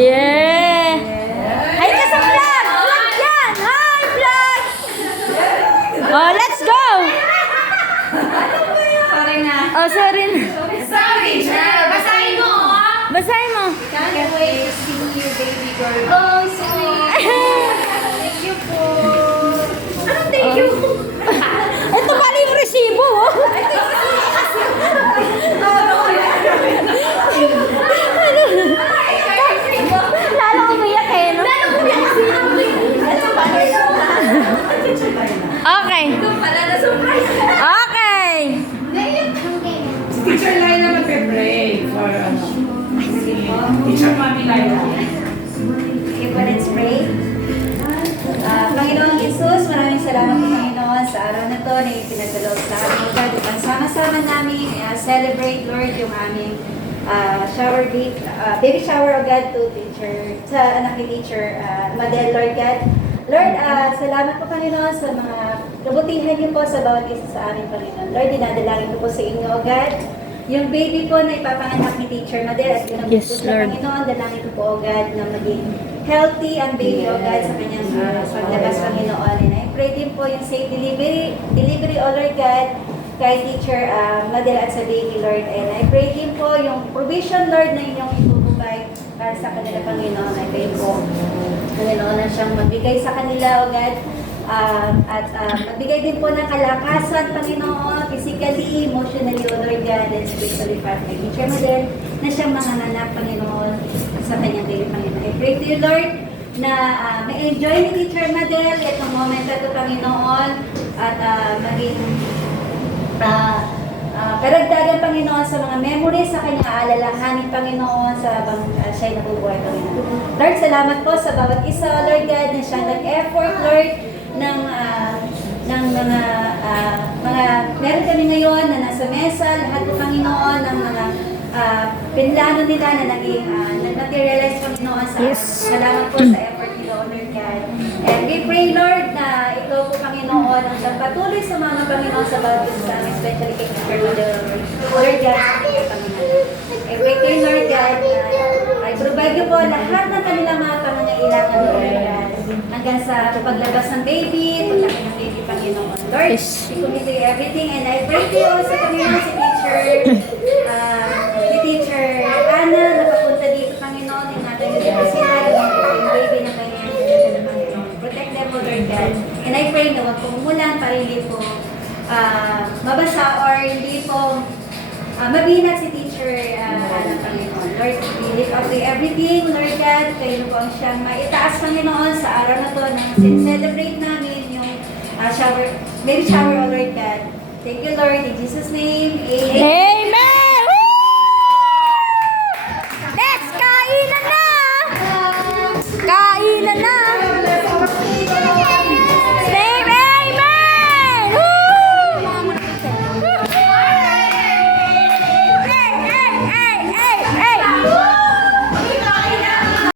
Yeah! Hi ka sa vlog! Vlog yan! Hi, vlog! Oh, let's go! Sorry na. Oh, sorry na. Sorry, basahin mo. Basahin mo. Can't wait to see you, baby girl. Oh, sweet. Thank you po. Anong thank you? Ito pala yung resibo, oh. Lalo umiyak eh, no? Okay. Pala na surprise. Okay. Si Teacher Laila magpe-pray for si Teacher Mami Laila. Okay po, let's pray. Panginoon Jesus, maraming salamat po Panginoon sa araw na to na ipinagdalaw sa amin. God, upang sama-sama namin celebrate, Lord, yung aming shower date, baby shower of God to teacher, sa anak ni teacher, Madel, Lord God. Lord, salamat po Panginoon sa mga kabutihan niyo po sa bawat isa sa amin, Panginoon. Lord, dinadalangin ko po sa inyo, God. Yung baby po na ipapanganak ni Teacher Madel at ginamit Yes, po sa Lord. Panginoon, dalangin ko po, O God, na maging healthy ang baby, O God, sa kanyang paglabas, Panginoon. And I pray din po yung safe delivery, O Lord God, kay Teacher Madel at sa baby, Lord. And I pray din po yung provision, Lord, na inyong ibububay para sa kanila, Panginoon. I pray po, Panginoon, na siyang magbigay sa kanila, O God, at magbigay din po ng kalakasan, Panginoon, physically, emotionally, O Lord God, and spiritually para kay Teacher Madel, na siyang manganganak, Panginoon, sa kanyang baby, Panginoon. I pray to you, Lord, na may enjoy ni Teacher Madel itong moment na ito, Panginoon, at maging karagdagan, Panginoon, sa mga memories sa kanyang aalalahanin, Panginoon, sa habang siya'y nabubuhay, Panginoon. Lord, salamat po sa bawat isa, Lord God, na siya nag-effort, Lord, ng mga meron kami ngayon na nasa mesa, lahat po, Panginoon, ng mga pinlano nila na naging nag-materialize, Panginoon, sa salamat po sa effort nila, Lord God. And we pray, Lord, na ikaw po, Panginoon, ang siyang patuloy sa mga Panginoon sa bawat isa sa amin, especially kay Teacher Madel, Lord God, sa mga Panginoon. I pray kayo, Lord God, na I provide you po lahat ng kanilang mga pangangailangan, Lord God, hanggang sa paglabas ng baby, paglaki ng baby, Panginoon. Lord, we commit to you everything, and I pray to you also, Panginoon, si Teacher Ana, na papunta dito, Panginoon, yung natin dito sila, yung baby na kanyang Panginoon. Protect them, Lord God. And I pray na huwag pong umulan para hindi po mabasa or hindi po mabinat si Teacher Ana, Panginoon. Lord, we lift up to you everything, Lord God. Kayo po ang siyang maitaas, Panginoon, sa araw na to na celebrate namin yung baby shower, O Lord God. Thank you, Lord. In Jesus' name, amen.